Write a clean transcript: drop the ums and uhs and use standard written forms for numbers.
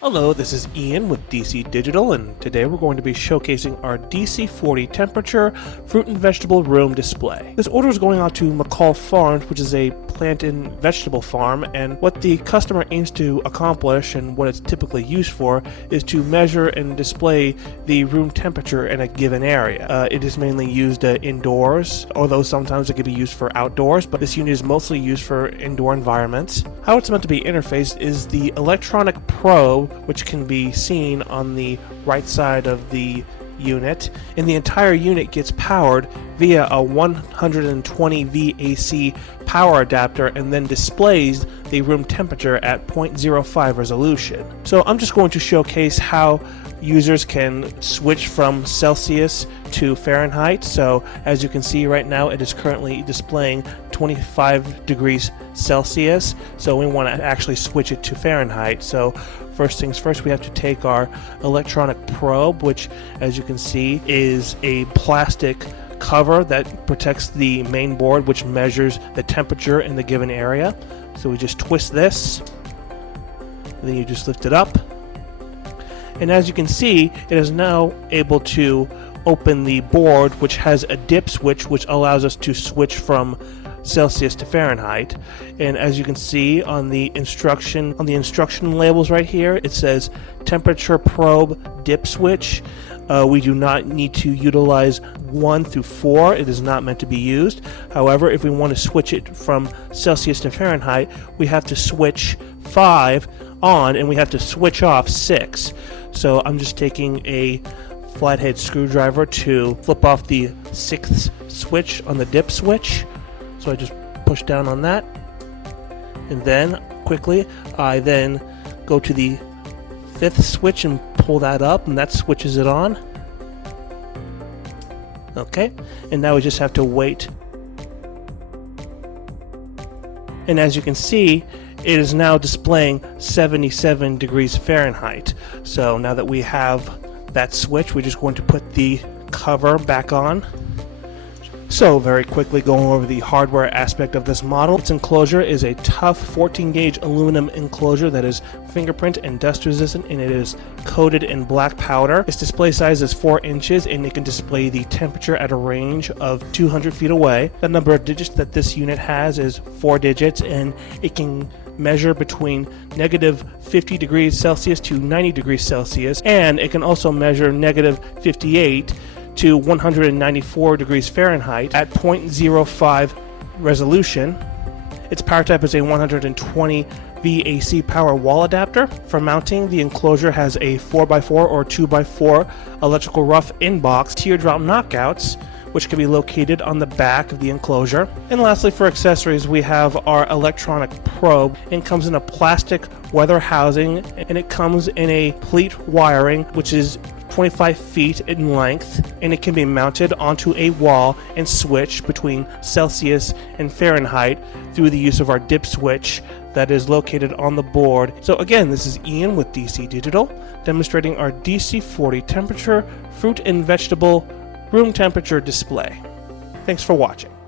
Hello, this is Ian with DC Digital, and today we're going to be showcasing our DC40 temperature fruit and vegetable room display. This order is going out to McCall Farms, which is a plant and vegetable farm, and what the customer aims to accomplish and what it's typically used for is to measure and display the room temperature in a given area. It is mainly used indoors, although sometimes it can be used for outdoors, but this unit is mostly used for indoor environments. How it's meant to be interfaced is the electronic probe, which can be seen on the right side of the unit, and the entire unit gets powered via a 120 VAC power adapter and then displays the room temperature at 0.05 resolution. So I'm just going to showcase how users can switch from Celsius to Fahrenheit. So as you can see right now, it is currently displaying 25 degrees Celsius, so we want to actually switch it to Fahrenheit. So first things first, we have to take our electronic probe, which as you can see is a plastic cover that protects the main board, which measures the temperature in the given area. So we just twist this, and then you just lift it up, and as you can see, it is now able to open the board, which has a dip switch which allows us to switch from Celsius to Fahrenheit. And as you can see on the instruction labels right here, it says temperature probe dip switch. We do not need to utilize 1 through 4. It is not meant to be used. However, if we want to switch it from Celsius to Fahrenheit, we have to switch 5 on and we have to switch off 6. So I'm just taking a flathead screwdriver to flip off the 6th switch on the dip switch. So I just push down on that, and then quickly I then go to the 5th switch and pull that up, and that switches it on. Okay, and now we just have to wait. And as you can see, it is now displaying 77 degrees Fahrenheit. So now that we have that switch, we're just going to put the cover back on. So very quickly going over the hardware aspect of this model. Its enclosure is a tough 14 gauge aluminum enclosure that is fingerprint and dust resistant, and it is coated in black powder. Its display size is 4 inches and it can display the temperature at a range of 200 feet away. The number of digits that this unit has is 4 digits, and it can measure between negative 50 degrees Celsius to 90 degrees Celsius, and it can also measure negative 58 to 194 degrees Fahrenheit at 0.05 resolution. Its power type is a 120 VAC power wall adapter. For mounting, the enclosure has a 4x4 or 2x4 electrical rough in-box teardrop knockouts, which can be located on the back of the enclosure. And lastly, for accessories, we have our electronic probe. It comes in a plastic weather housing, and it comes in a pleat wiring, which is 25 feet in length, and it can be mounted onto a wall and switch between Celsius and Fahrenheit through the use of our dip switch that is located on the board. So again, this is Ian with DC Digital, demonstrating our DC40 temperature fruit and vegetable room temperature display. Thanks for watching.